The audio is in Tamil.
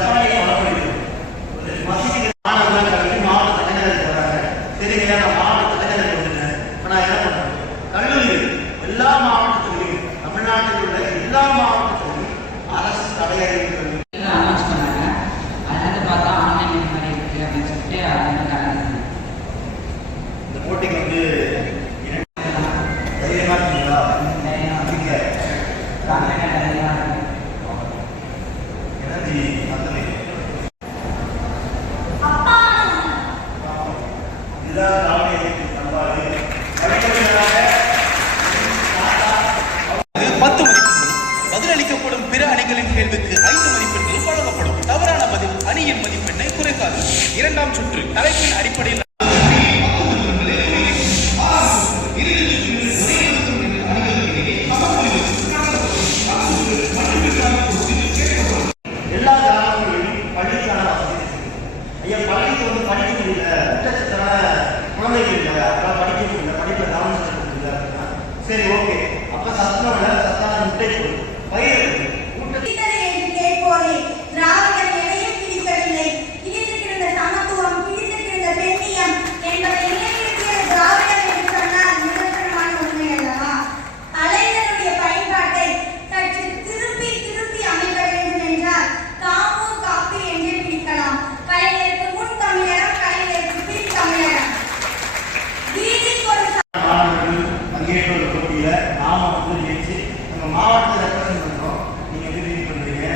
ஜப்பானிய வளர்ப்பு மசூதி மாணவர்கள் கல்வி மாவட்ட தலைநகருக்கு வராங்க. சரிங்க, நான் மாவட்ட தலைநகருக்கு வந்துட்டேன். இப்போ நான் என்ன பண்ணுறேன்? கல்லூரிகள் எல்லா மாவட்டத்திலையும், தமிழ்நாட்டில் உள்ள எல்லா மாவட்டத்திலையும் அரசு தடையறிவிக்கிறது அனௌன்ஸ் பண்ணாங்க. அது பார்த்தா ஆன்லைன் மாதிரி இருக்கு அப்படின்னு சொல்லிட்டு இந்த போட்டிக்கு வந்து தைரியமா இருக்கீங்களா? எனர்ஜி அந்த இதுதான் நாளைய சம்பாதி 10 மதிப்பெண்கள். பதிலளிக்கப்படும் பிற அணிகளின் கேள்விக்கு 5 மதிப்பெண்கள் வழங்கப்படும். தவறான பதில் அணியின் மதிப்பெண்ணை குறைக்காது. இரண்டாம் சுற்று தலைப்பின் அடிப்படையில் எல்லா கிராமங்களிலும் பள்ளிக்கான வசதி. ஐயா, பள்ளிக்கு வந்து படிக்க முடியல, ஊட்டச்சத்தான குழந்தைகள் இல்லை, அப்பெல்லாம் படிக்க முடியல, படிப்பில் கவனம் செலுத்த முடியல அப்படின்னா சரி, ஓகே, அப்போ சத்தான முட்டை கொடு, பயிர் கேட்போரே, திராவிடர் எதையும் பிடிக்கவில்லை. பிடித்திருக்கிற சமத்துவம், பிடித்திருக்கிற பெண்ணியம் என்பதை நிலைநிறுத்திய திராவிடர் என்று சொன்னால் நிதர்சனமான உண்மை அல்லவா? கலைஞருடைய பயன்பாட்டை சற்று திருப்பி அமைக்க வேண்டும் என்றால் காமோ காப்பு என்றே பிடிக்கலாம். கலைஞருக்கு முன் தமிழகம், கலைஞருக்கு பின் தமிழகம். வீதிக்கு ஒரு மாணவர்கள் பங்கேற்ற ஒரு போட்டியில் நாம வந்து ஜெயிச்சு நம்ம மாவட்டத்தை ரெப்ரசென்ட் பண்ணுறோம். நீங்கள் எப்படி பண்றீங்க?